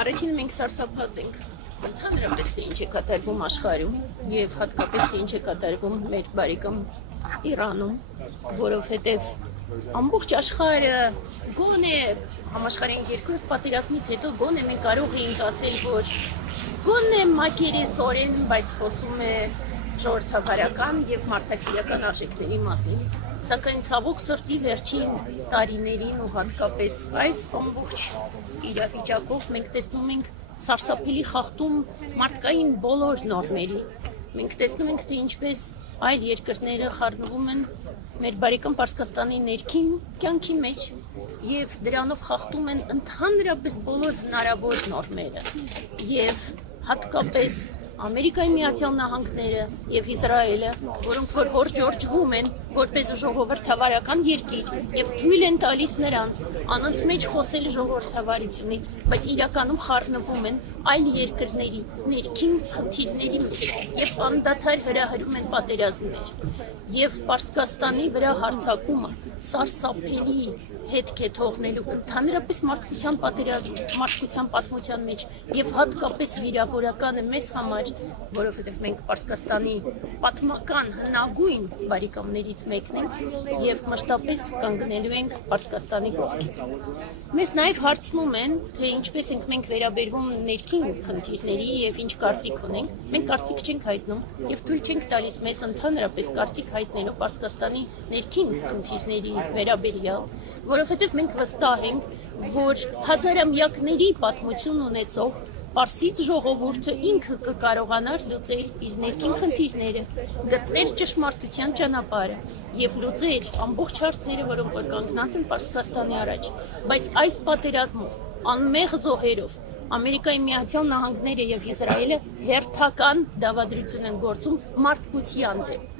Առաջինը մենք սարսափած ենք ընդհանրապես թե ինչ է կատարվում աշխարհում եւ հատկապես թե ինչ է կատարվում մեր բարեկամ Իրանում, որովհետեւ ամբողջ աշխարհը գոնե համաշխարհային երկրորդ պատերազմից հետո գոնե մենք կարող էինք ասել, որ գոնե մակերեսորեն, բայց խոսում է ժողովրդավարական եւ մարդասիրական արժեքների մասին, սակայն ցավոք սրտի վերջին տարիներին ու հատկապես այս ամբողջ իրավիճակով մենք տեսնում ենք սարսափելի խախտում մարդկային բոլոր նորմերի։ Մենք տեսնում ենք, թե ինչպես այլ երկրները խառնվում են մեր բարեկամ Պարսկաստանի ներքին կյանքի մեջ եւ դրանով խախտում են ընդհանրապես բոլոր հնարավոր նորմերը եւ հատկապես Ամերիկայի Միացյալ Նահանգները եւ Իսրայելը, որոնք որ հորջորջվում են որպես ժողովրդավարական երկիր եւ թույլ են տալիս նրանց անընդմեջ խոսել ժողովրդավարությունից, բայց իրականում խառնվում են այլ երկրների ներքին խնդիրների մեջ եւ անդադար հրահրում են պատերազմներ եւ Պարսկաստանի վրա հարձակումը սարսափելի հետք է թողնելու ընդհանրապես մարդկության պատերազմ, մարդկության պատմության մեջ եւ հատկապես վիրավորական է մեզ համար, որովհետեւ մենք Պարսկաստանի պատմական հնագույն բարեկամներից մեկն ենք եւ մշտապես կանգնելու ենք Պարսկաստանի կողքին։ Մեզ նաեւ հարցնում են, թե ինչպես ենք մենք վերաբերվում ներքին խնդիրների եւ ինչ կարծիք ունենք։ Մենք կարծիք չենք հայտնում եւ թույլ չենք տալիս մեզ ընդհանրապես կարծիք հայտնելու Պարսկաստանի ներքին խնդիրների վերաբերյալ, որովհետև մենք վստահ ենք, որ հազարամյակների պատմություն ունեցող Պարսից ժողովուրդը ինքը կկարողանար լուծել իր ներքին խնդիրները, գտնել ճշմարտության ճանապարհը եւ լուծել ամբողջ հարցերը, որոնք որ կանգնած են Պարսկաստանի առաջ, բայց այս պատերազմով, անմեղ զոհերով Ամերիկայի Միացյալ Նահանգները եւ Իսրայելը հերթական դավադրություն են գործում մարդկության դեմ։